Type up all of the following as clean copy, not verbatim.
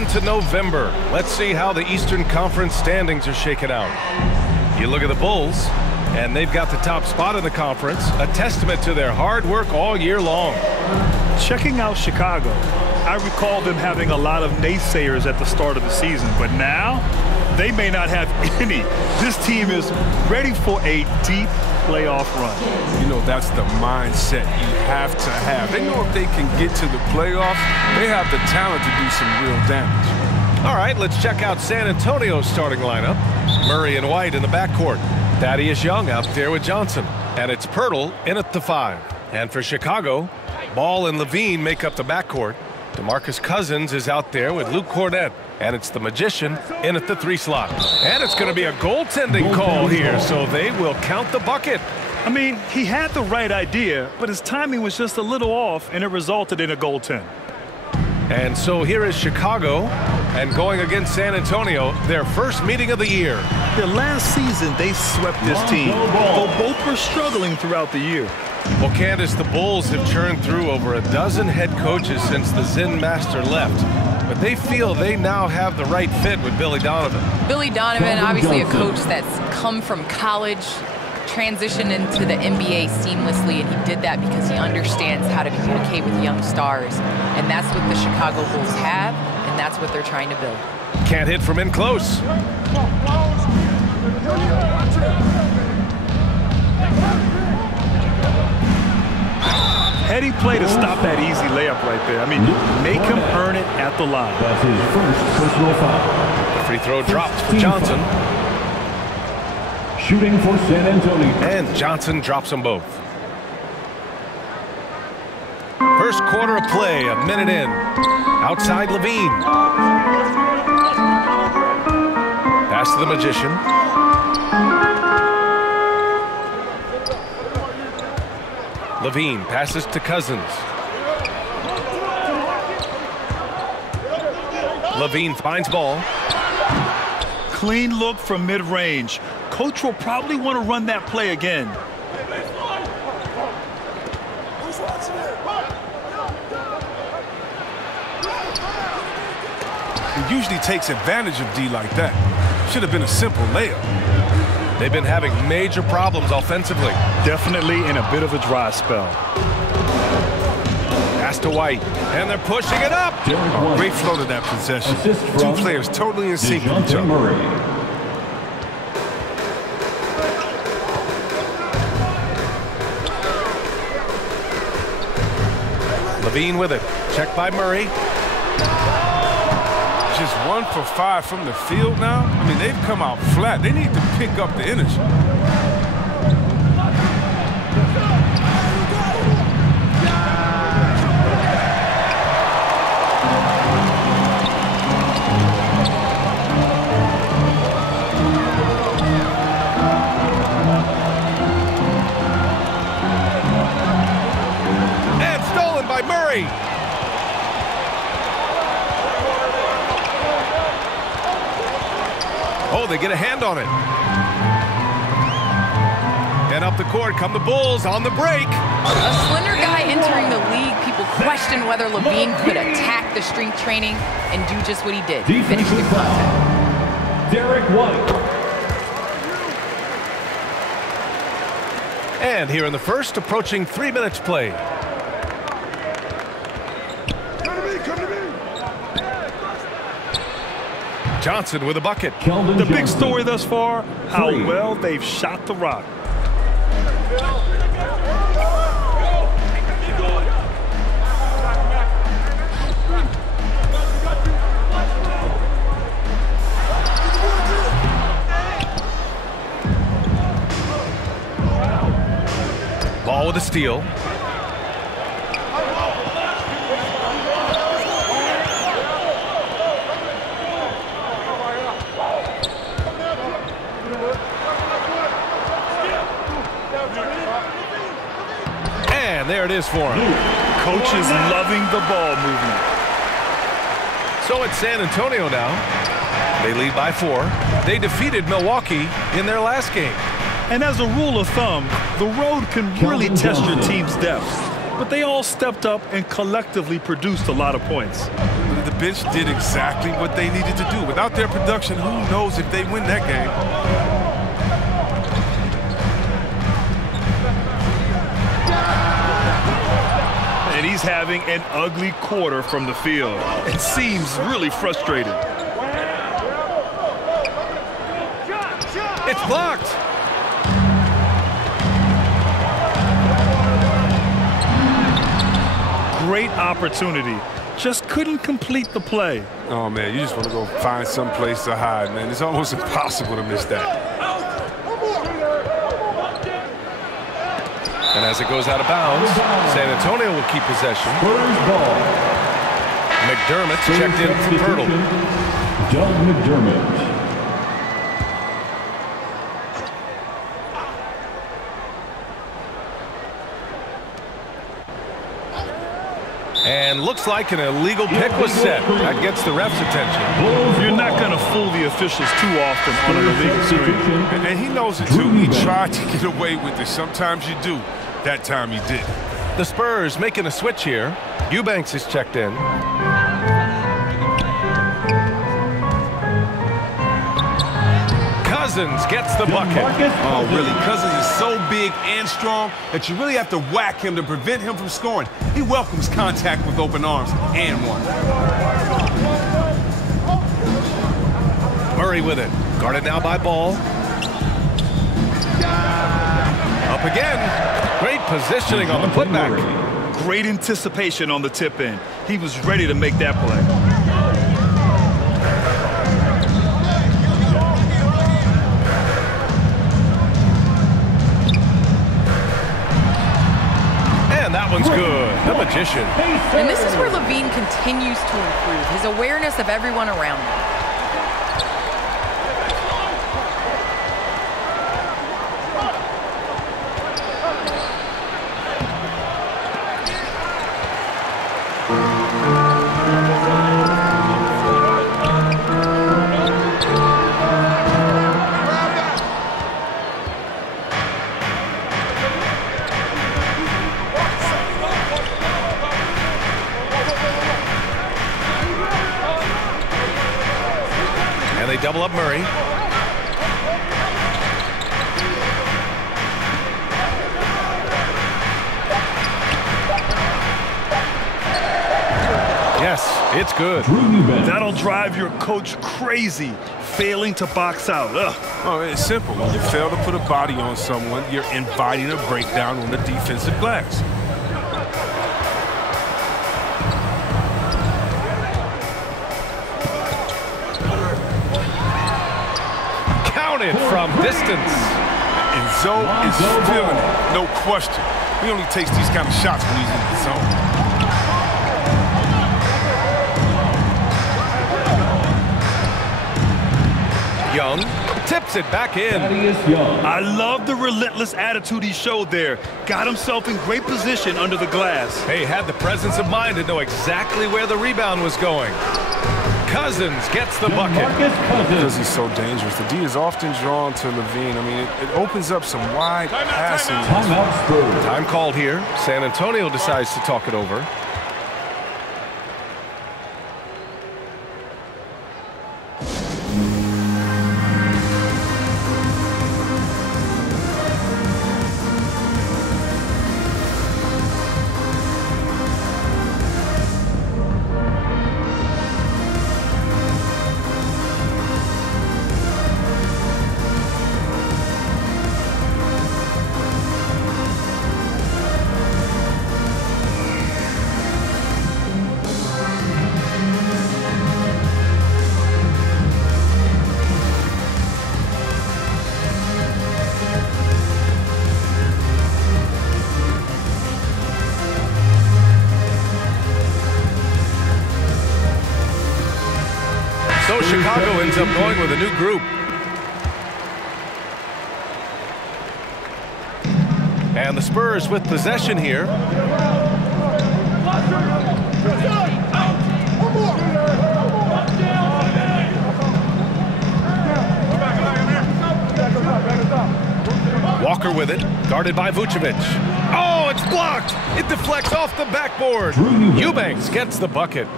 into November. Let's see how the Eastern Conference standings are shaken out. You look at the Bulls, and they've got the top spot in the conference, a testament to their hard work all year long. Checking out Chicago, I recall them having a lot of naysayers at the start of the season, but now they may not have any. This team is ready for a deep playoff run. You know, that's the mindset you have to have. They know if they can get to the playoffs, they have the talent to do some real damage. All right, let's check out San Antonio's starting lineup. Murray and White in the backcourt. Thaddeus Young out there with Johnson. And it's Pirtle in at the 5. And for Chicago, Ball and Levine make up the backcourt. DeMarcus Cousins is out there with Luke Cornett. And it's the Magician in at the 3 slot. And it's going to be a goaltending call here, so they will count the bucket. I mean, he had the right idea, but his timing was just a little off, and it resulted in a goaltend. And so here is Chicago, and going against San Antonio, their first meeting of the year. Yeah, last season, they swept this team, although both were struggling throughout the year. Well, Candace, the Bulls have churned through over a dozen head coaches since the Zen Master left. But they feel they now have the right fit with Billy Donovan. Billy Donovan, obviously a coach that's come from college, transitioned into the NBA seamlessly, and he did that because he understands how to communicate with young stars. And that's what the Chicago Bulls have, and that's what they're trying to build. Can't hit from in close. Heady play to stop that easy layup right there. I mean, make him earn it at the line. That's his first personal foul. The free throw drops for Johnson. Shooting for San Antonio. And Johnson drops them both. First quarter of play, a minute in. Outside Levine. Pass to the Magician. Levine passes to Cousins. Levine finds ball. Clean look from mid-range. Coach will probably want to run that play again. He usually takes advantage of D like that. Should have been a simple layup. They've been having major problems offensively. Definitely in a bit of a dry spell. Pass to White, and they're pushing it up. Oh, great flow to that possession. Two players totally in sync with each other. Levine with it. Checked by Murray. Just 1 for 5 from the field now. I mean, they've come out flat. They need to pick up the energy. And stolen by Murray. Oh, they get a hand on it. And up the court come the Bulls on the break. A slender guy entering the league, people question whether Levine could attack the strength training and do just what he did. Finish the contact. Derek White. And here in the first, approaching 3 minutes play. Johnson with a bucket. The big story thus far, how well they've shot the rock. Ball with a steal. And there it is for him. Coach is loving the ball movement. So it's San Antonio now. They lead by 4. They defeated Milwaukee in their last game. And as a rule of thumb, the road can really test your team's depth. but they all stepped up and collectively produced a lot of points. The bench did exactly what they needed to do. Without their production, who knows if they win that game? And he's having an ugly quarter from the field. It seems really frustrated. It's blocked. Great opportunity. Just couldn't complete the play. Oh, man, you just want to go find some place to hide, man. It's almost impossible to miss that. And as it goes out of bounds, San Antonio will keep possession. McDermott's checked in for Pirtle. Doug McDermott. And looks like an illegal pick was set. That gets the ref's attention. You're not going to fool the officials too often on an illegal screen. And he knows it too. He tried to get away with it. Sometimes you do. That time he did. The Spurs making a switch here. Eubanks is checked in. Cousins gets the bucket. Oh, really? Cousins is so big and strong that you really have to whack him to prevent him from scoring. He welcomes contact with open arms and one. Murray with it. Guarded now by Ball. Up again. Great positioning on the putback. Great anticipation on the tip in. He was ready to make that play. That one's good. The magician. And this is where Levine continues to improve his awareness of everyone around him. Double up Murray. Yes, it's good. That'll drive your coach crazy, failing to box out. Ugh. Oh, it's simple. When you fail to put a body on someone, you're inviting a breakdown on the defensive glass. From distance. And Zoe is feeling it, no question. He only takes these kind of shots when he's in the zone. Young tips it back in. I love the relentless attitude he showed there. Got himself in great position under the glass. He had the presence of mind to know exactly where the rebound was going. Cousins gets the bucket. Because he's so dangerous. The D is often drawn to Levine. I mean, it opens up some wide passing. Time called here. San Antonio decides to talk it over. So Chicago ends up going with a new group. And the Spurs with possession here. Walker with it, guarded by Vucevic. Oh, it's blocked! blocked. It deflects off the backboard. Eubanks gets the bucket.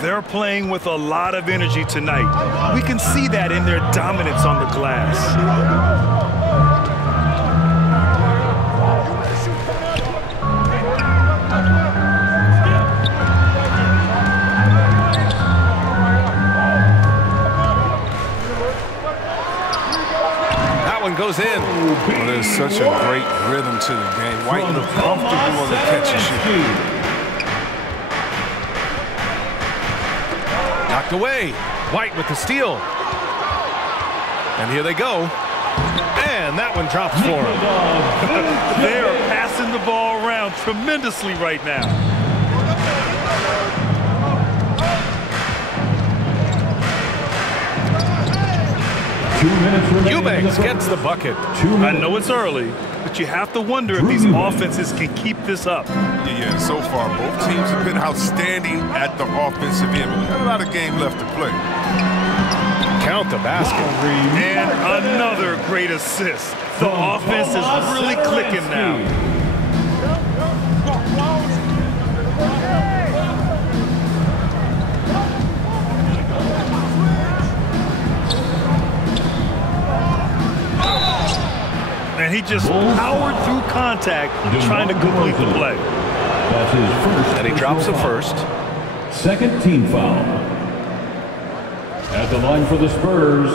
They're playing with a lot of energy tonight. We can see that in their dominance on the glass. One goes in. Well, there's such a great rhythm to the game. White looked comfortable on the catch and shoot. Knocked away. White with the steal. And here they go. And that one drops for him. They are passing the ball around tremendously right now. Eubanks gets the bucket. I know it's early, but you have to wonder if these offenses can keep this up. Yeah, so far both teams have been outstanding at the offensive end. We've got a lot of game left to play. Count the basket. And another great assist. The offense is really clicking now. And he just powered through contact, trying to complete the play. That's his first. And he drops the first. Second team foul. At the line for the Spurs,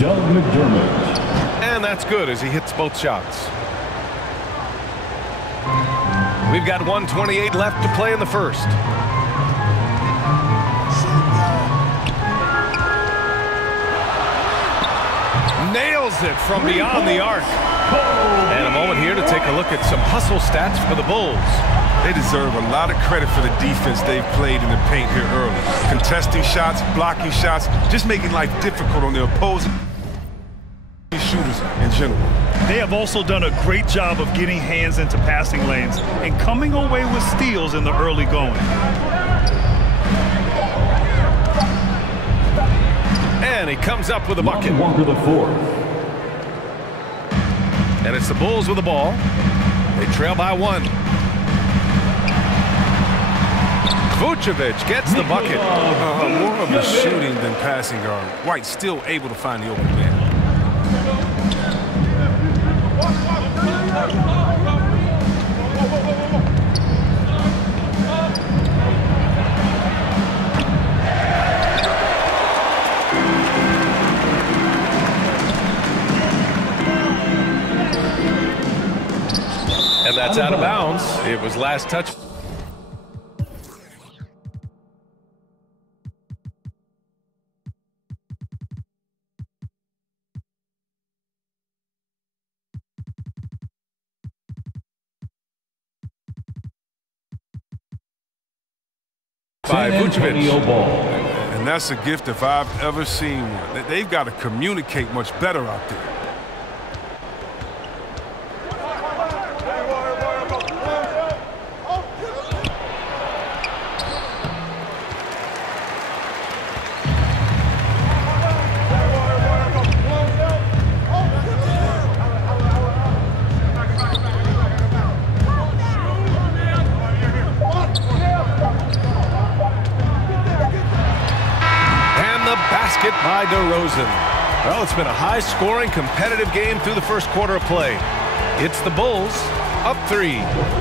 Doug McDermott. And that's good as he hits both shots. We've got 1:28 left to play in the first. Nails it from beyond the arc. And a moment here to take a look at some hustle stats for the Bulls. They deserve a lot of credit for the defense they've played in the paint here early. Contesting shots, blocking shots, just making life difficult on the opposing shooters in general. They have also done a great job of getting hands into passing lanes and coming away with steals in the early going. And he comes up with a bucket. Walker the fourth. And it's the Bulls with the ball. They trail by one. Vucevic gets the bucket. More of a shooting than passing guard. White still able to find the open man. And that's out of bounds. It was last touch. By Vucevic. And that's a gift if I've ever seen one. They've got to communicate much better out there. By DeRozan. Well, it's been a high-scoring, competitive game through the first quarter of play. It's the Bulls up 3.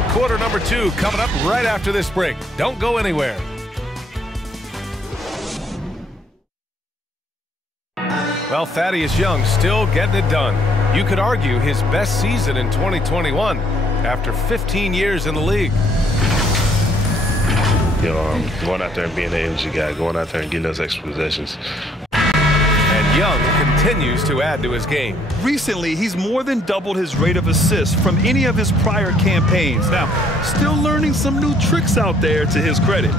Quarter number 2 coming up right after this break. Don't go anywhere. Well, Thaddeus Young still getting it done. You could argue his best season in 2021 after 15 years in the league. You know, going out there and being the energy guy, going out there and getting those extra possessions. And Young continues to add to his game. Recently, he's more than doubled his rate of assists from any of his prior campaigns. Now, still learning some new tricks out there to his credit.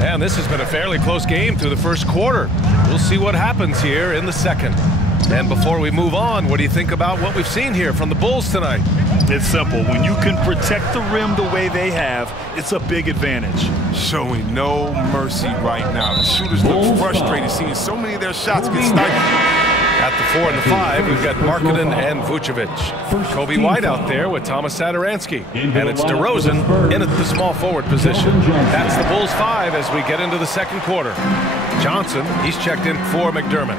And this has been a fairly close game through the first quarter. We'll see what happens here in the second. And before we move on, what do you think about what we've seen here from the Bulls tonight? It's simple. When you can protect the rim the way they have, it's a big advantage. Showing no mercy right now. The shooters look frustrated seeing so many of their shots get stifled. At the 4 and the 5, we've got Markkanen and Vucevic. Kobe White out there with Thomas Sadaransky. And it's DeRozan in at the small forward position. That's the Bulls 5 as we get into the second quarter. Johnson, he's checked in for McDermott.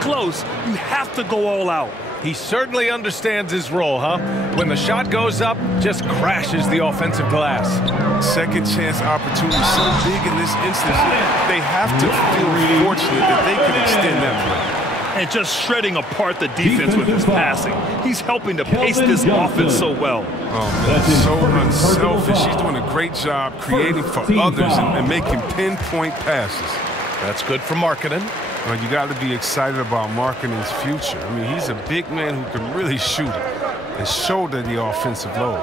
Close, you have to go all out. He certainly understands his role, huh? When the shot goes up, just crashes the offensive glass. Second chance opportunity so big in this instance. They have to feel fortunate that they can extend that play. And just shredding apart the defense with his passing. He's helping to pace this offense so well. Oh, man, so unselfish. He's doing a great job creating for others and making pinpoint passes. That's good for Markkanen. Well, you got to be excited about Markkanen's future. I mean, he's a big man who can really shoot it and shoulder the offensive load.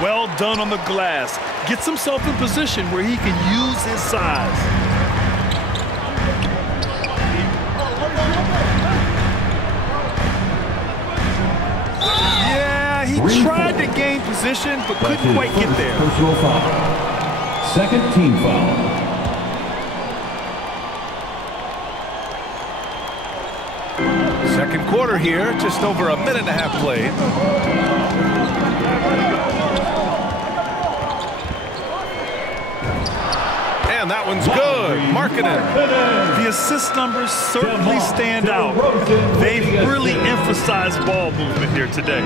Well done on the glass. Gets himself in position where he can use his size. He tried to gain position, but couldn't quite get there. Personal foul. Second team foul. Second quarter here, just over a minute and a half played. And that one's good. Markkanen. The assist numbers certainly stand out. They've really emphasized ball movement here today.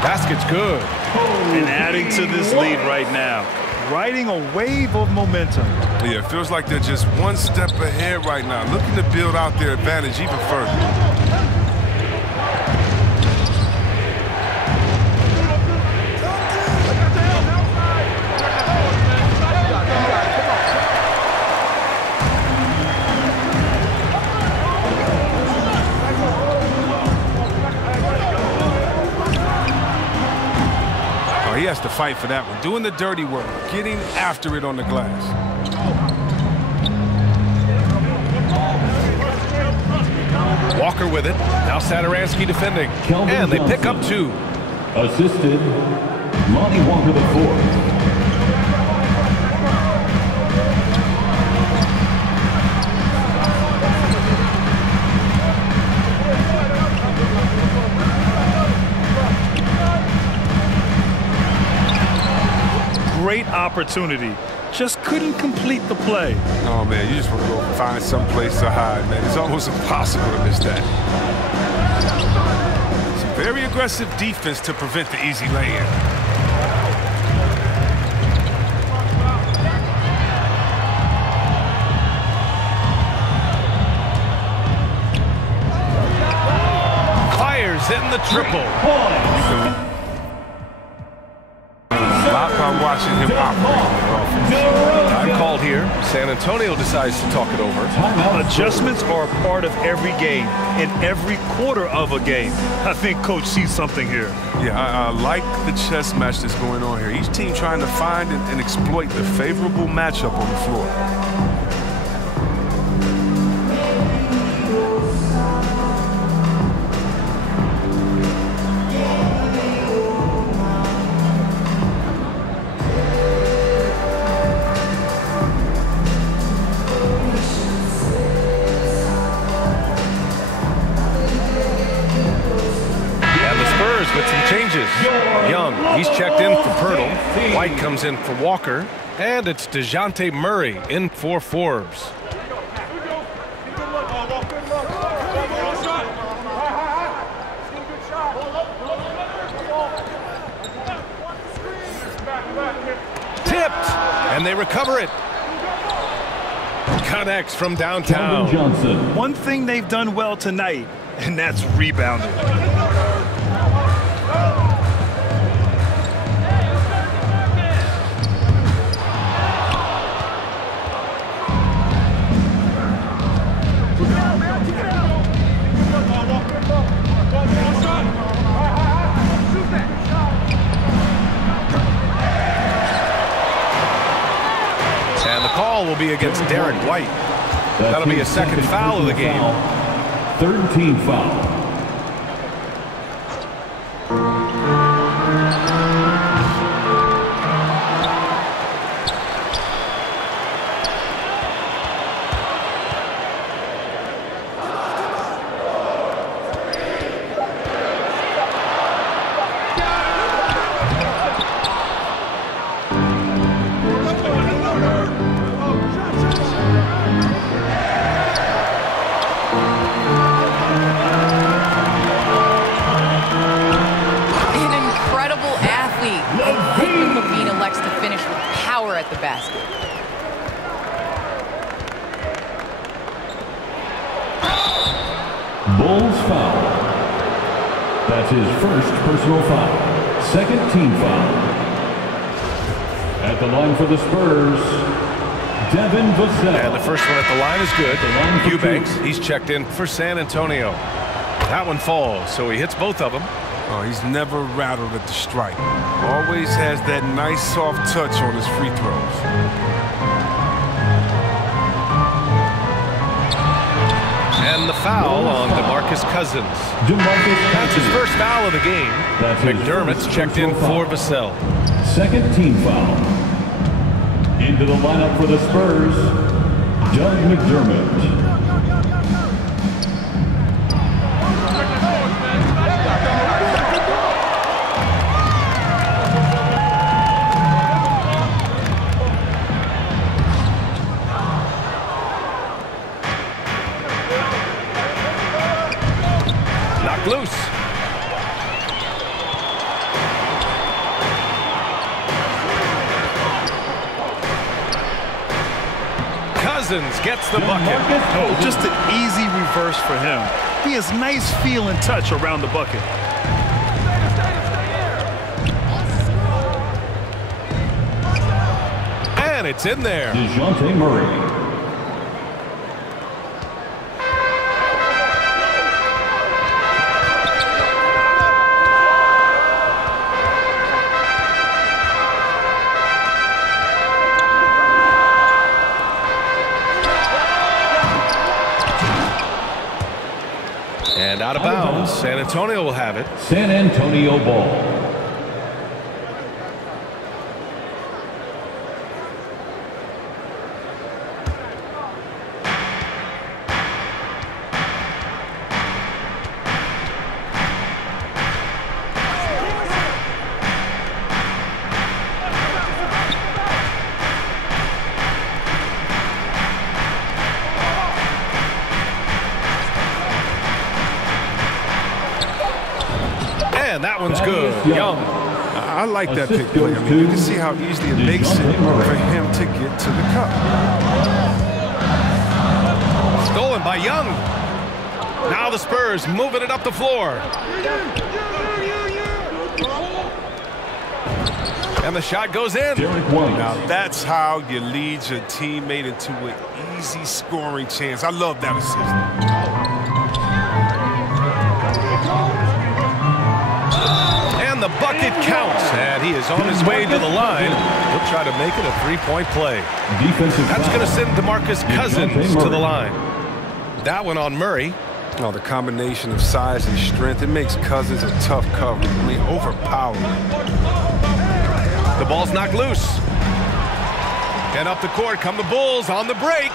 Basket's good. And adding to this lead right now, riding a wave of momentum. Yeah, it feels like they're just one step ahead right now, looking to build out their advantage even further. He has to fight for that one. Doing the dirty work, getting after it on the glass. Walker with it. Now Sadaransky defending. And they pick up two. Assisted, Lonnie Walker the fourth. Great opportunity. Just couldn't complete the play. Oh, man, you just want to go find some place to hide, man. It's almost impossible to miss that. Some very aggressive defense to prevent the easy lay-in. Fires hitting the triple. I'm watching him operate. Time called here. San Antonio decides to talk it over. Adjustments are a part of every game, in every quarter of a game. I think Coach sees something here. Yeah, I like the chess match that's going on here. Each team trying to find and exploit the favorable matchup on the floor. Young, he's checked in for Pirtle. White comes in for Walker. And it's DeJounte Murray in for Forbes. Tipped, and they recover it. Connects from downtown. One thing they've done well tonight, and that's rebounding. And the call will be against Derek White. That'll be a second foul of the game. Third team foul. at the basket. Bulls foul. That's his first personal foul. Second team foul. At the line for the Spurs, Devin Vassell. And the first one at the line is good. Eubanks, he's checked in for San Antonio. That one falls, so he hits both of them. Oh, he's never rattled at the strike. Always has that nice soft touch on his free throws. And the foul on DeMarcus Cousins. That's his first foul of the game. McDermott's checked in for Vassell. Second team foul. Into the lineup for the Spurs, Doug McDermott. Loose. Cousins gets the bucket. Oh, just an easy reverse for him. He has nice feel and touch around the bucket. And it's in there. DeJounte Murray. And out of bounds, San Antonio will have it. San Antonio ball. And that one's good. Young. I like that pick play. I mean, you can see how easily it makes it for him to get to the cup. Stolen by Young. Now the Spurs moving it up the floor. And the shot goes in. Now that's how you lead your teammate into an easy scoring chance. I love that assist. The bucket counts, and he is on his way to the line. He'll try to make it a three-point play. That's going to send DeMarcus Cousins to the line. That one on Murray. Oh, the combination of size and strength, it makes Cousins a tough cover. I mean, overpowering. The ball's knocked loose. And up the court come the Bulls on the break.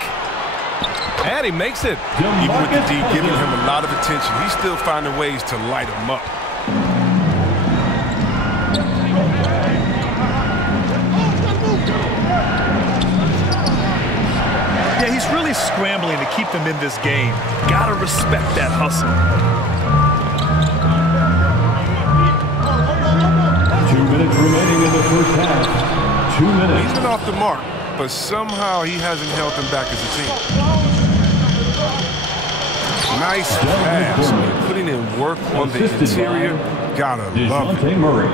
And he makes it. Even with the D giving him a lot of attention, he's still finding ways to light him up. Yeah, he's really scrambling to keep them in this game. Gotta respect that hustle. 2 minutes remaining in the first half, 2 minutes. He's been off the mark, but somehow he hasn't held them back as a team. Nice pass. Putting in work on the interior. Gotta love it. Murray.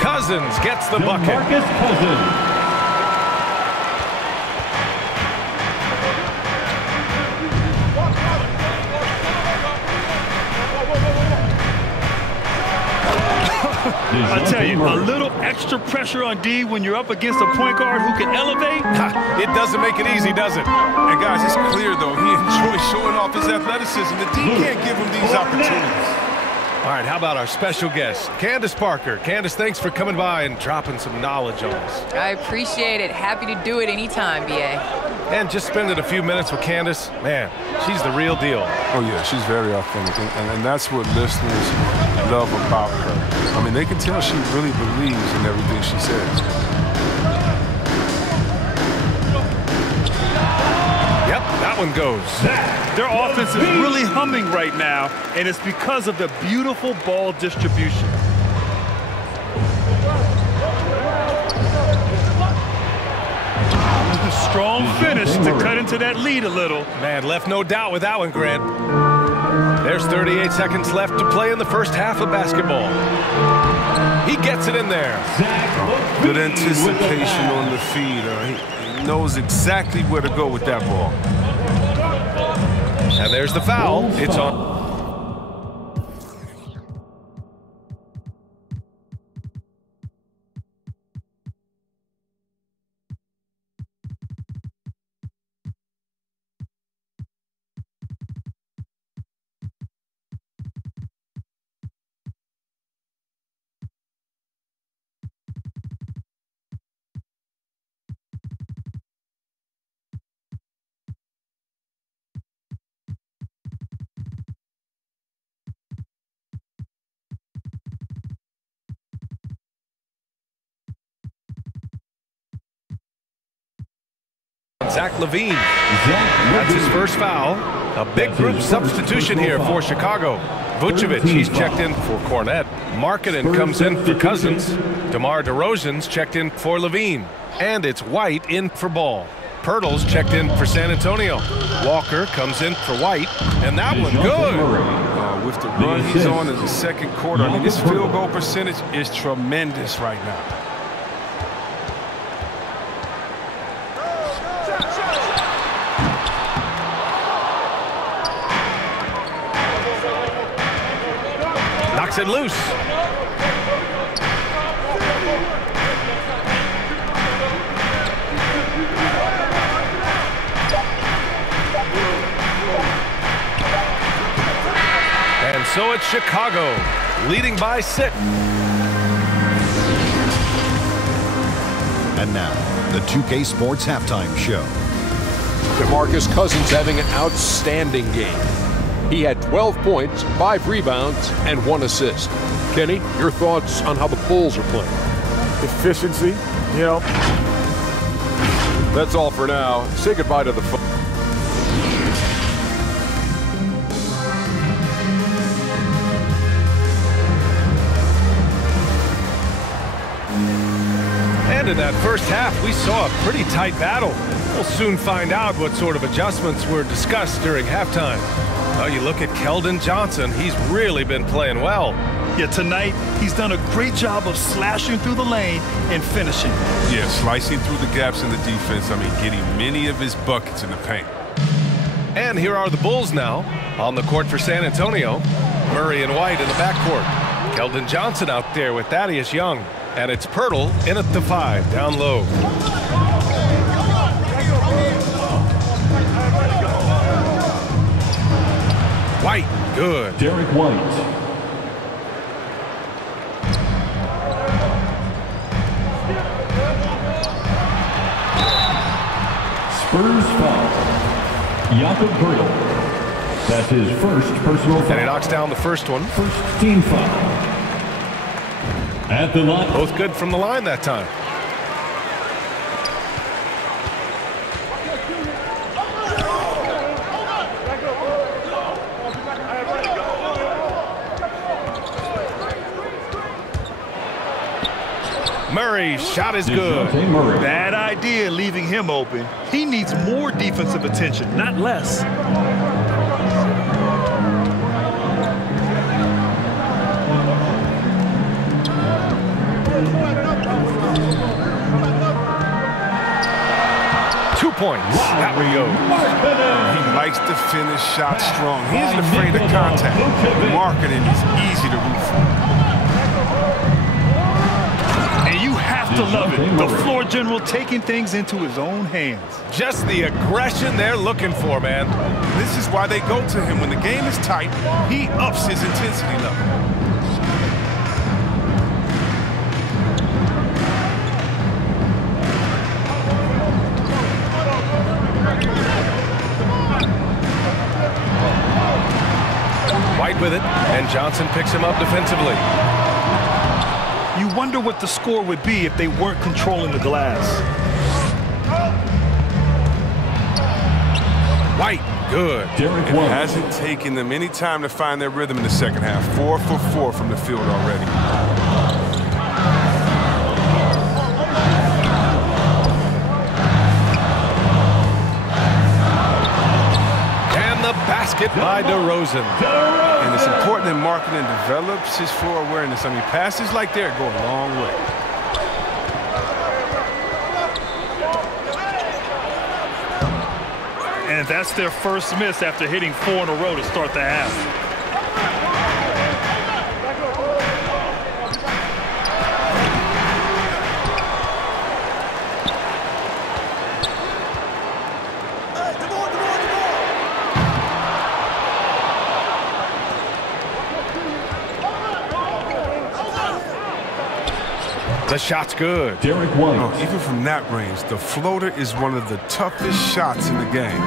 Cousins gets the bucket. Marcus Cousins. I tell you, a little extra pressure on D when you're up against a point guard who can elevate. It doesn't make it easy, does it? And guys, it's clear though, he enjoys showing off his athleticism. The D can't give him these opportunities. All right, how about our special guest, Candace Parker. Candace, thanks for coming by and dropping some knowledge on us. I appreciate it. Happy to do it anytime, BA. And just spending a few minutes with Candace, man, she's the real deal. Oh yeah, she's very authentic, and that's what listeners love about her. I mean, they can tell she really believes in everything she says. Yep, that one goes. Their offense is really humming right now, and it's because of the beautiful ball distribution. Strong finish to cut into that lead a little. Man, left no doubt with that one, Grant. There's 38 seconds left to play in the first half of basketball. He gets it in there. Good anticipation on the feed. He knows exactly where to go with that ball. And there's the foul. It's on. Zach Levine. That's his first foul. A big group substitution here for Chicago. Vucevic, he's checked in for Cornette. Markkanen comes in for Cousins. DeMar DeRozan's checked in for Levine. And it's White in for Ball. Pirtle's checked in for San Antonio. Walker comes in for White. And that one good. With the run he's on in the second quarter, I mean, his field goal percentage is tremendous right now. Knocks it loose. And so it's Chicago, leading by 6. And now, the 2K Sports Halftime Show. DeMarcus Cousins having an outstanding game. He had 12 points, 5 rebounds, and 1 assist. Kenny, your thoughts on how the Bulls are playing? Efficiency, you know. That's all for now. Say goodbye to the phone. And in that first half, we saw a pretty tight battle. We'll soon find out what sort of adjustments were discussed during halftime. Well, you look at Keldon Johnson, he's really been playing well. Yeah, tonight, he's done a great job of slashing through the lane and finishing. Yeah, slicing through the gaps in the defense. I mean, getting many of his buckets in the paint. And here are the Bulls now. On the court for San Antonio, Murray and White in the backcourt. Keldon Johnson out there with Thaddeus Young. And it's Pirtle in at the 5, down low. White, good. Derek White. Spurs foul. Jakob Poeltl. That's his first personal foul. And he knocks down the first one. First team foul. At the line. Both good from the line that time. Murray's shot is good. Bad idea leaving him open. He needs more defensive attention, not less. Points. That we go. He likes to finish shots strong. He isn't afraid of contact. Marketing is easy to root for. And you have to love it. The floor general taking things into his own hands. Just the aggression they're looking for, man. This is why they go to him. When the game is tight, he ups his intensity level. With it, and Johnson picks him up defensively. You wonder what the score would be if they weren't controlling the glass. White, good. It hasn't taken them any time to find their rhythm in the second half. 4 for 4 from the field already. And the basket by DeRozan. And it's important that marketing develops his floor awareness. I mean, passes like that go a long way. And that's their first miss after hitting 4 in a row to start the half. The shot's good. Oh, even from that range, the floater is one of the toughest shots in the game.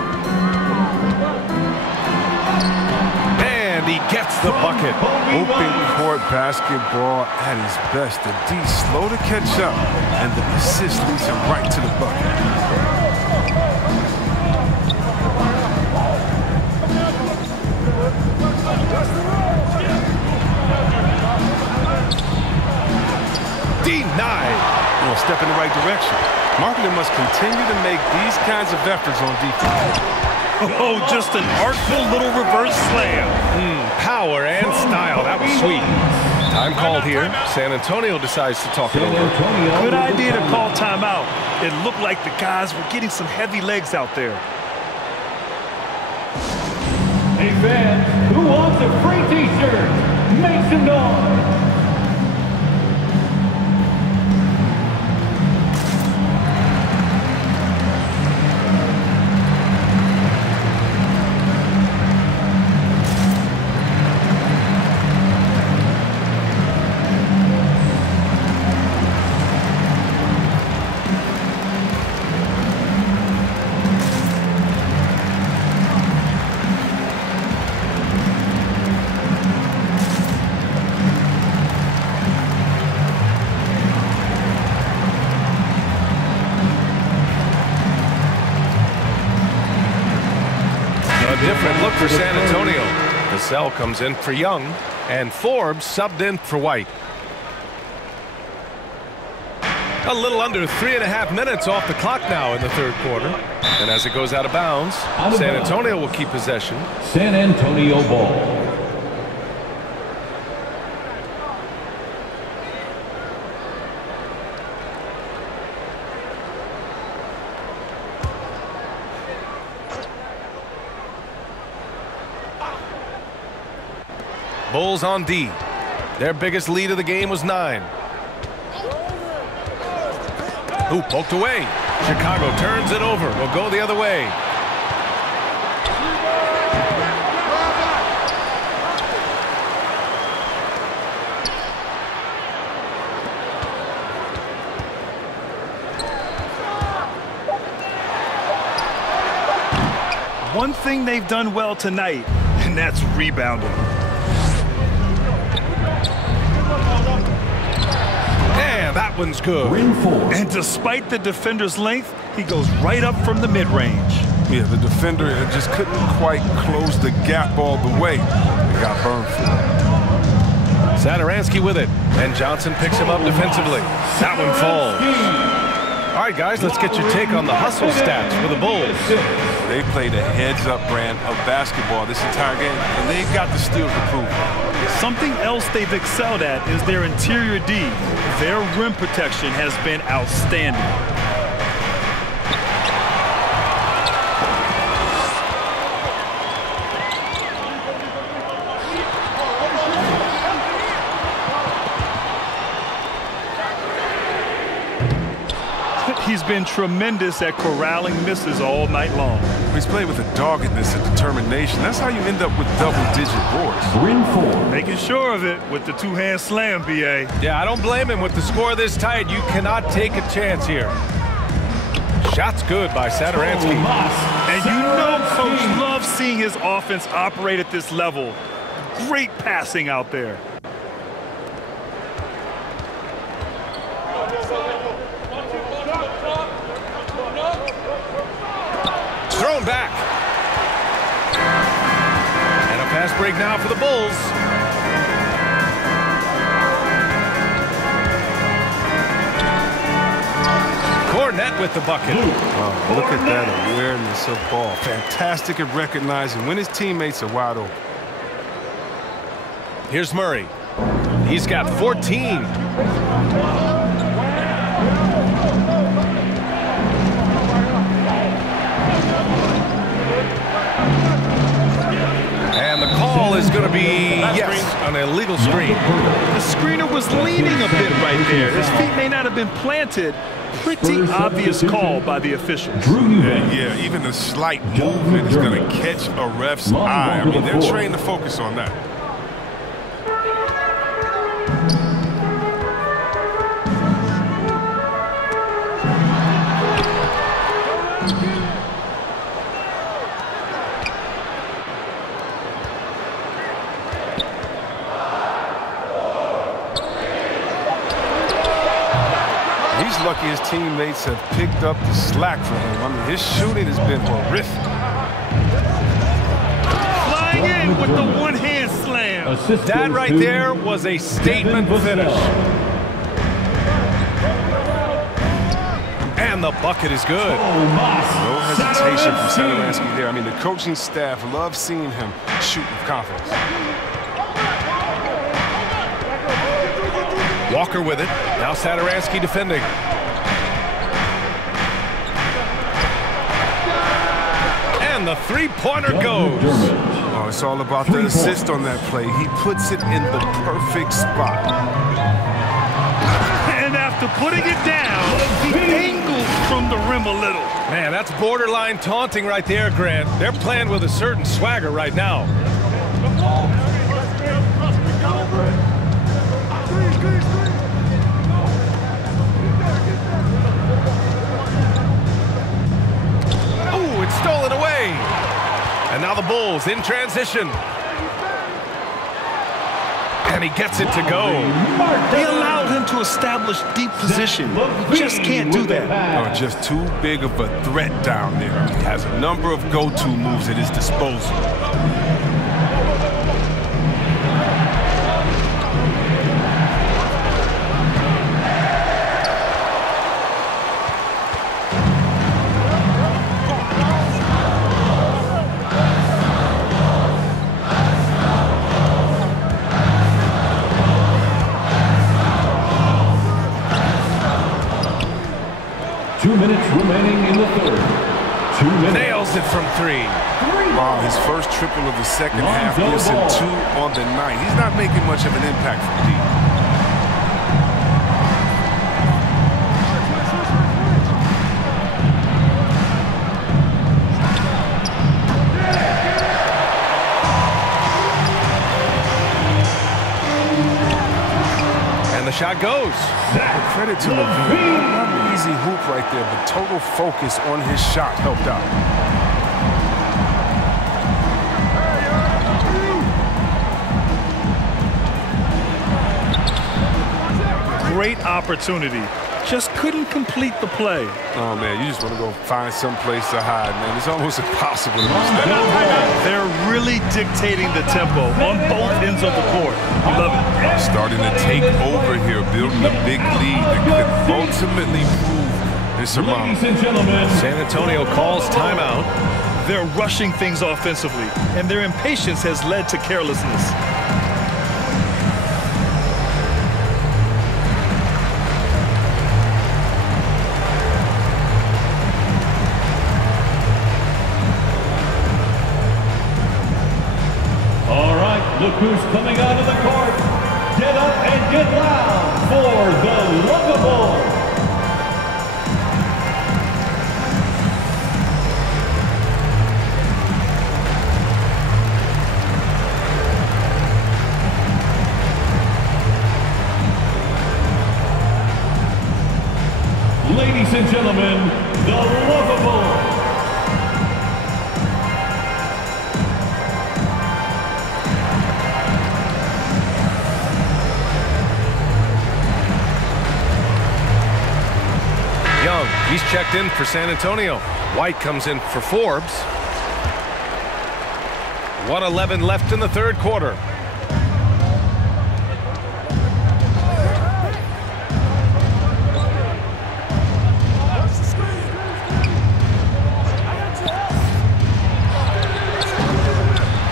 And he gets the bucket. Open court basketball at his best. The D slow to catch up, and the assist leads him right to the bucket. Denied. Step in the right direction. Marketing must continue to make these kinds of efforts on defense. Oh, just an artful little reverse slam. Power and style. That was sweet. Time called here. San Antonio decides to talk it over. Good idea to call timeout. It looked like the guys were getting some heavy legs out there. Hey fans, who wants a free t-shirt? Make some noise. Different look for San Antonio. Vassell comes in for Young, and Forbes subbed in for White. A little under 3.5 minutes off the clock now in the third quarter. And as it goes out of bounds, San Antonio will keep possession. San Antonio ball. Bulls on D. Their biggest lead of the game was 9. Ooh, poked away. Chicago turns it over. Will go the other way. One thing they've done well tonight, and that's rebounding. Yeah, that one's good. And despite the defender's length, he goes right up from the mid-range. Yeah, the defender just couldn't quite close the gap all the way. He got burned for it. Sadaransky with it, and Johnson picks him up defensively. That one falls. All right, guys, let's get your take on the hustle stats for the Bulls. They played a heads-up brand of basketball this entire game, and they've got the steals to prove it. Something else they've excelled at is their interior D. Their rim protection has been outstanding. He's been tremendous at corralling misses all night long. He's played with a doggedness and determination. That's how you end up with double-digit boards. Making sure of it with the two-hand slam, B.A. Yeah, I don't blame him. With the score this tight, you cannot take a chance here. Shot's good by Sadaransky. And you know Coach loves seeing his offense operate at this level. Great passing out there. Thrown back. And a fast break now for the Bulls. Cornette with the bucket. Oh, look at that awareness of ball. Fantastic at recognizing when his teammates are wide open. Here's Murray. He's got 14. And the call is going to be, yes, an illegal screen. The screener was leaning a bit right there. His feet may not have been planted. Pretty obvious call by the officials. Yeah, even a slight movement is going to catch a ref's eye. I mean, they're trained to focus on that. He's lucky his teammates have picked up the slack for him. I mean, his shooting has been horrific. Flying in with the one-hand slam. That right there was a statement finish. And the bucket is good. No hesitation from Sadaransky there. I mean, the coaching staff loves seeing him shoot with confidence. Walker with it. Now Sadaransky defending. And the three-pointer goes. Oh, it's all about the assist on that play. He puts it in the perfect spot. And after putting it down, he angles from the rim a little. Man, that's borderline taunting right there, Grant. They're playing with a certain swagger right now. Ooh, it's stolen away. And now the Bulls in transition. And he gets it to go. They allowed him to establish deep position. Just can't do that. Oh, just too big of a threat down there. He has a number of go-to moves at his disposal. 2 minutes remaining in the third. 2 minutes. Nails it from three. Wow, his first triple of the second half gives him 2 on the night. He's not making much of an impact from deep. And the shot goes. Credit to Levine. Not an easy hoop right there, but total focus on his shot helped out. Great opportunity. just couldn't complete the play. Oh, man, you just want to go find some place to hide, man. It's almost impossible to miss that. They're really dictating the tempo on both ends of the court. I love it. Starting to take over here, building a big lead that could ultimately prove insurmountable. Ladies and gentlemen, San Antonio calls timeout. They're rushing things offensively, and their impatience has led to carelessness. look who's coming out of the court. Get up and get loud for the Lovable. Ladies and gentlemen, the Lovable. Young, he's checked in for San Antonio. White comes in for Forbes. 1:11 left in the third quarter.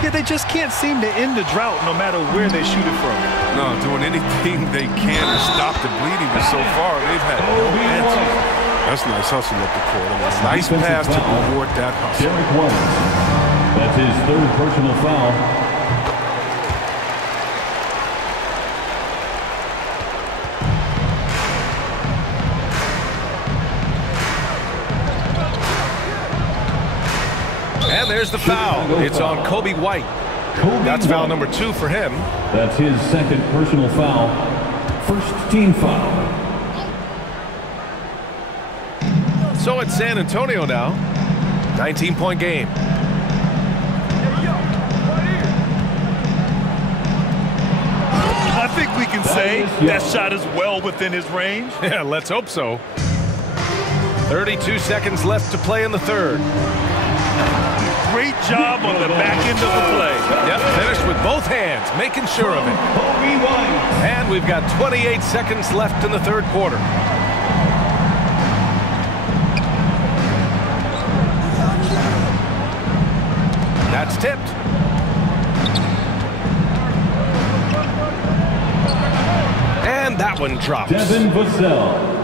They just can't seem to end the drought no matter where they shoot it from. No, doing anything they can to stop the bleeding, but so far they've had no answers. That's nice hustle up the court. I mean, nice pass to reward that hustle. That's his third personal foul. And there's the foul. It's on Kobe White. That's foul number 2 for him. That's his second personal foul. First team foul. So it's San Antonio now. 19-point game. I think we can say that shot is well within his range. Yeah, let's hope so. 32 seconds left to play in the third. Great job on the back end of the play. Yep, finished with both hands, making sure of it. And we've got 28 seconds left in the third quarter. That's tipped. And that one drops. Devin Vassell.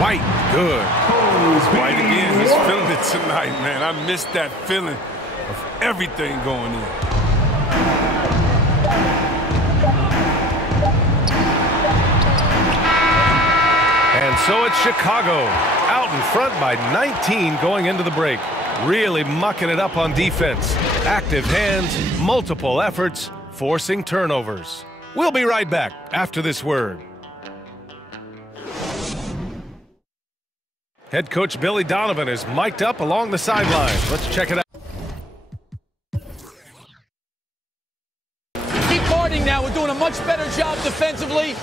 White, good. White again, he's feeling it tonight, man. I missed that feeling of everything going in. And so it's Chicago, out in front by 19 going into the break. Really mucking it up on defense. Active hands, multiple efforts, forcing turnovers. We'll be right back after this word. Head coach Billy Donovan is mic'd up along the sidelines. Let's check it out. Keep guarding now. We're doing a much better job defensively.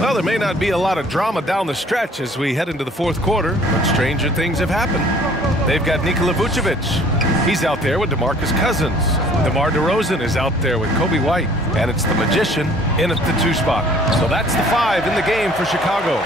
Well, there may not be a lot of drama down the stretch as we head into the fourth quarter, but stranger things have happened. They've got Nikola Vucevic. He's out there with DeMarcus Cousins. DeMar DeRozan is out there with Kobe White. And it's the Magician in at the 2 spot. So that's the 5 in the game for Chicago.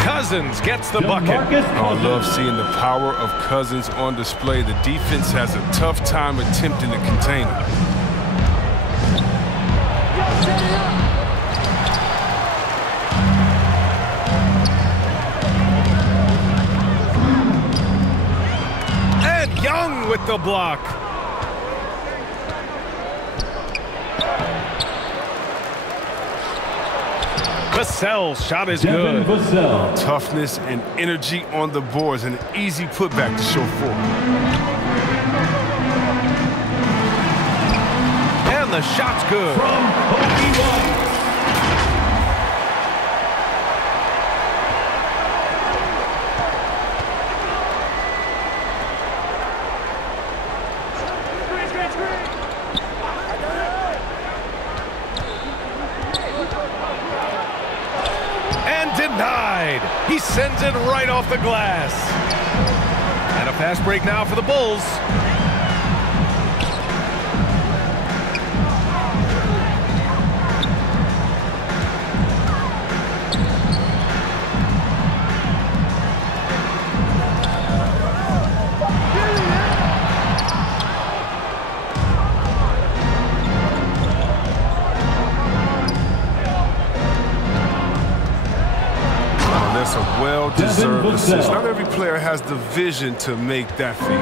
Cousins gets the bucket. Oh, I love seeing the power of Cousins on display. The defense has a tough time attempting to contain him. And Young with the block. Vassell's shot is good. Toughness and energy on the boards, and an easy putback to show forward. the shot's good. And denied. He sends it right off the glass. And a fast break now for the Bulls. That's a well-deserved assist. Not every player has the vision to make that feed.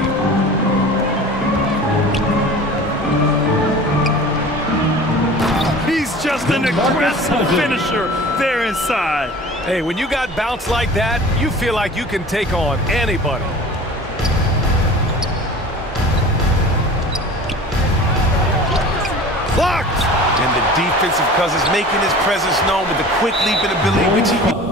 He's just an aggressive finisher there inside. Hey, when you got bounce like that, you feel like you can take on anybody. Blocked! And the defensive cousins making his presence known with a quick leaping ability, which he...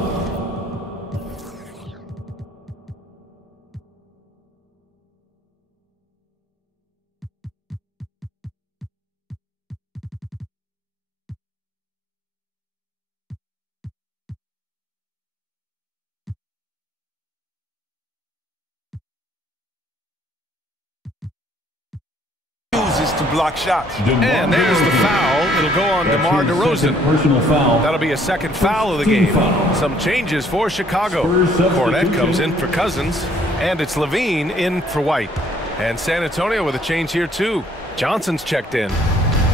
to block shots. And there's the foul. It'll go on DeMar DeRozan. Personal foul. That'll be a second foul of the game. Some changes for Chicago. Cornette comes in for Cousins, and it's Levine in for White. And San Antonio with a change here too. Johnson's checked in.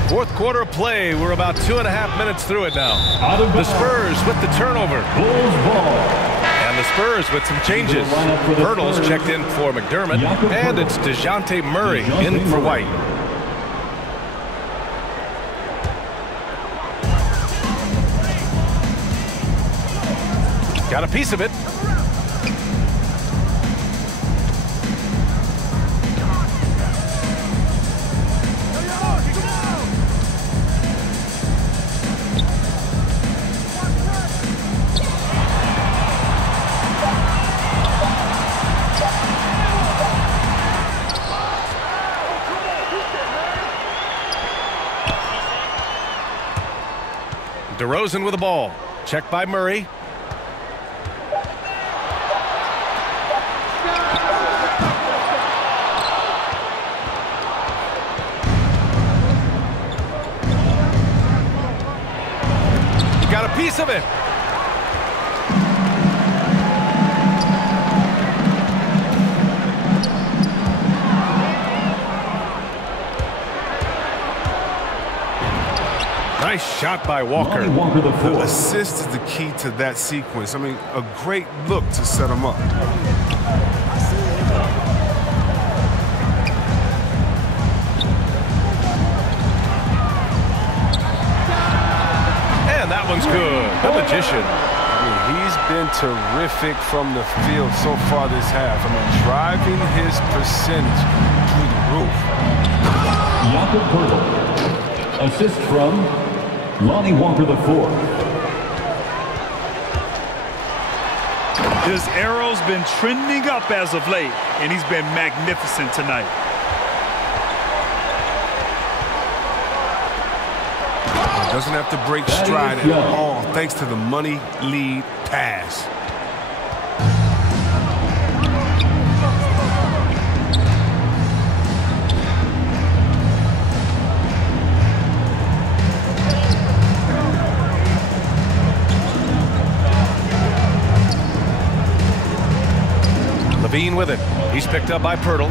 Fourth quarter of play. We're about 2.5 minutes through it now. The Spurs with the turnover. Bulls ball. And the Spurs with some changes. Hurdle's checked in for McDermott, and it's DeJounte Murray in for White. Got a piece of it. DeRozan with the ball. Checked by Murray. Got a piece of it. Nice shot by Walker. The assist is the key to that sequence. I mean, a great look to set him up. And that one's good. The magician. I mean, he's been terrific from the field so far this half. I mean, driving his percentage through the roof. Jakob Poeltl. Assist from Lonnie Walker IV. His arrow's been trending up as of late, and he's been magnificent tonight. Doesn't have to break stride at all, thanks to the money lead pass. Levine with it. He's picked up by Poeltl.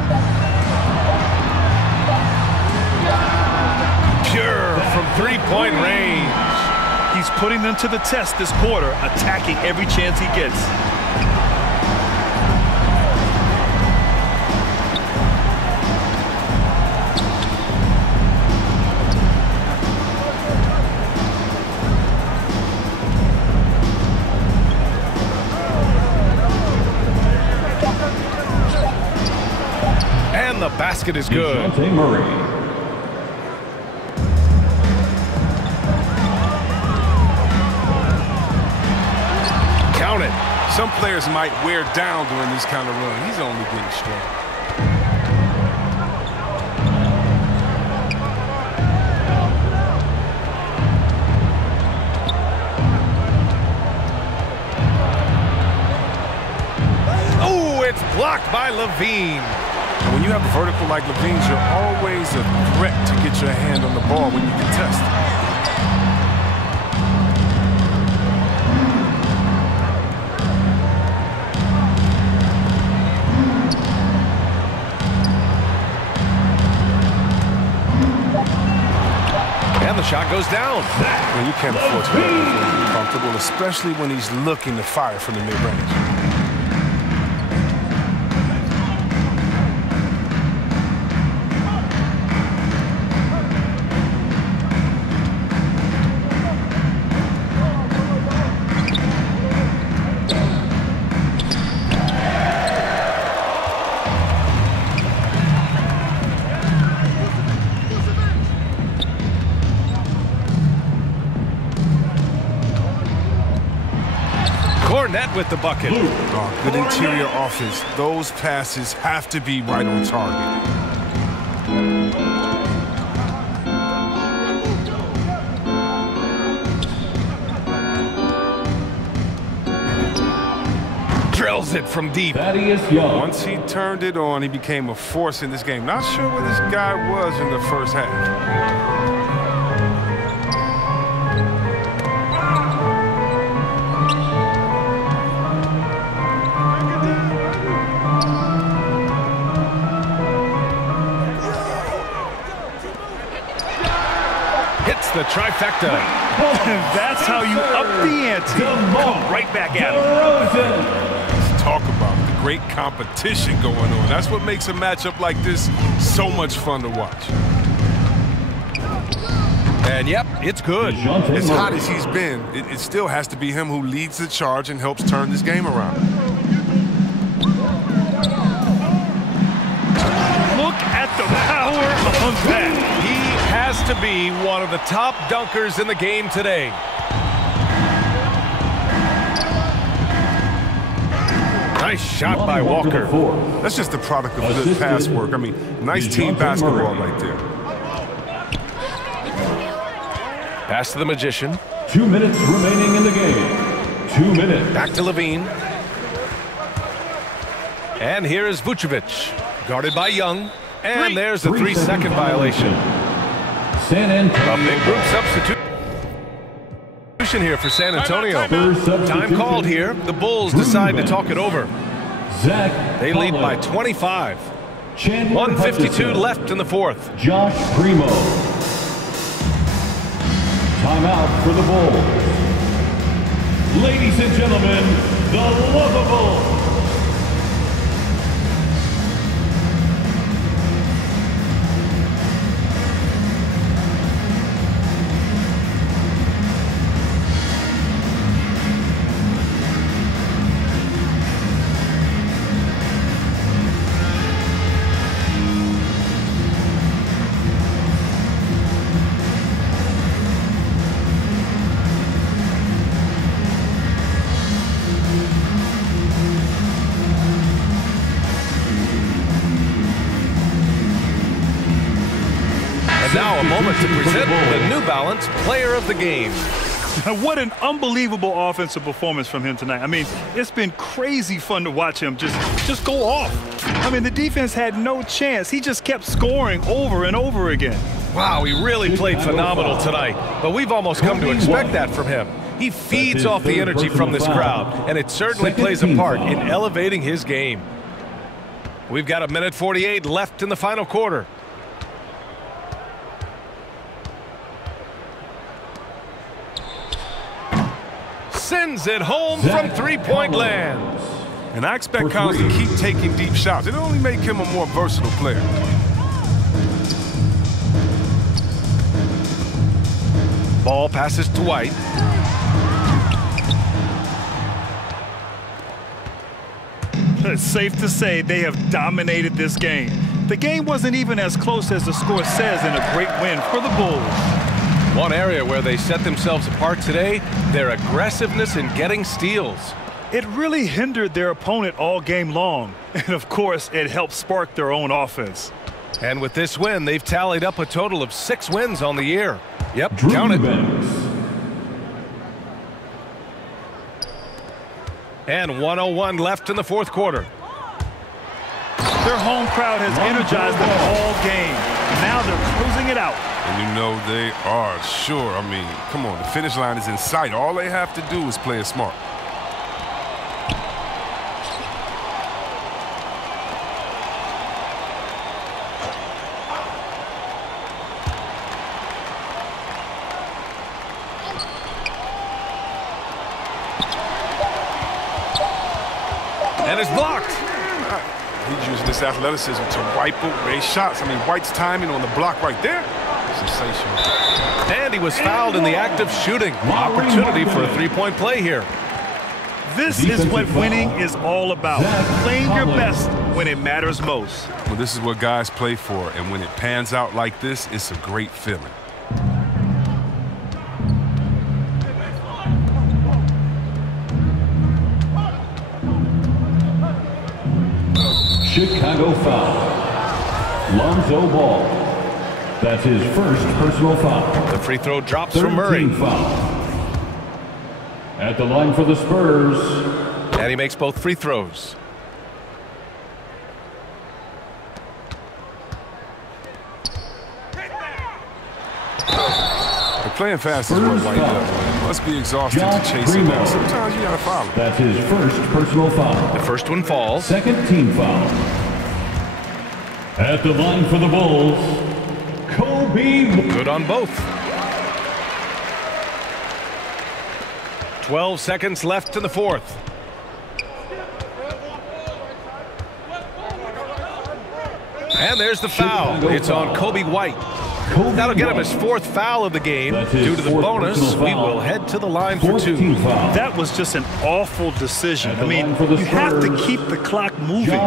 Pure from three-point range. He's putting them to the test this quarter, attacking every chance he gets. And the basket is good. Murray. Some players might wear down during this kind of run. He's only getting strong. Oh, it's blocked by Levine. When you have a vertical like Levine's, you're always a threat to get your hand on the ball when you contest. And the shot goes down. Well, you can't afford to let him be comfortable, especially when he's looking to fire from the mid-range. Net with the bucket. Oh, good interior offense. Those passes have to be right on target. Drills it from deep. Once he turned it on, he became a force in this game. Not sure where this guy was in the first half. The trifecta. That's how you up the ante. Come right back at him. Let's talk about the great competition going on. That's what makes a matchup like this so much fun to watch. And yep, it's good. As hot as he's been, it still has to be him who leads the charge and helps turn this game around. Look at the power of that. Has to be one of the top dunkers in the game today. Nice shot by Walker. That's just the product of good pass work. I mean, nice team basketball right there. Pass to the Magician. 2 minutes remaining in the game. 2 minutes. Back to Levine. And here is Vucevic. Guarded by Young. And there's the 3-second violation. A big group substitution here for San Antonio. Time called here. The Bulls decide to talk it over. They lead by 25. 1:52 left in the fourth. Josh Primo. Timeout for the Bulls. Ladies and gentlemen, the lovable Now a moment to present the New Balance Player of the Game. What an unbelievable offensive performance from him tonight. I mean, it's been crazy fun to watch him just go off. I mean, the defense had no chance. He just kept scoring over and over again. Wow, he really played phenomenal tonight, but we've almost come to expect that from him. He feeds off the energy from this crowd, and it certainly plays a part in elevating his game. We've got 1:48 left in the final quarter. Sends it home from three-point land. And I expect Collins to keep taking deep shots. It'll only make him a more versatile player. Ball passes to White. It's safe to say they have dominated this game. The game wasn't even as close as the score says in a great win for the Bulls. One area where they set themselves apart today, their aggressiveness in getting steals. It really hindered their opponent all game long. And of course, it helped spark their own offense. And with this win, they've tallied up a total of 6 wins on the year. Yep, count it. And 1:01 left in the fourth quarter. Their home crowd has energized them all game. Now they're closing it out. And you know they are sure. I mean, come on, the finish line is in sight. All they have to do is play it smart. And it's blocked. He's using this athleticism to wipe away shots. I mean, White's timing on the block right there. Sensational. And he was fouled in the act of shooting. Opportunity for a three-point play here. This is what winning is all about. Playing your best when it matters most. Well, this is what guys play for. And when it pans out like this, it's a great feeling. Chicago foul. Lonzo Ball. That's his first personal foul. The free throw drops from Murray. Foul. At the line for the Spurs. And he makes both free throws. Playing fast is what White does. Must be exhausting to chase him down. Sometimes you gotta foul him. That's his first personal foul. The first one falls. Second team foul. At the line for the Bulls, Kobe. Good on both. 12 seconds left in the fourth. And there's the foul. It's on Kobe White. That'll get him his fourth foul of the game. Due to the bonus, we will head to the line for 2. That was just an awful decision. I mean, you have to keep the clock moving.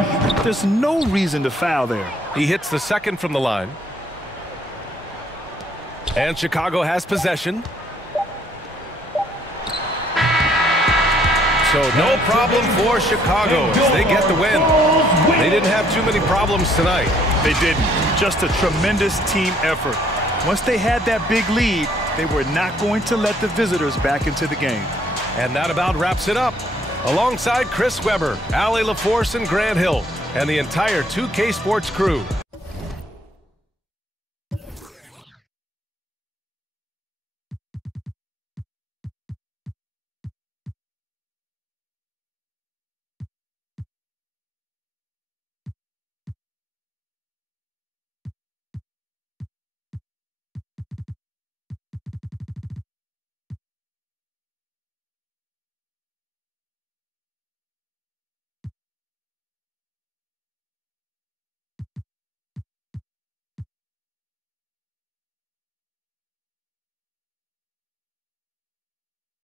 There's no reason to foul there. He hits the second from the line. And Chicago has possession. So no problem for Chicago as they get the win. They didn't have too many problems tonight. They didn't. Just a tremendous team effort. Once they had that big lead, they were not going to let the visitors back into the game. And that about wraps it up. Alongside Chris Webber, Allie LaForce, and Grant Hill, and the entire 2K Sports crew,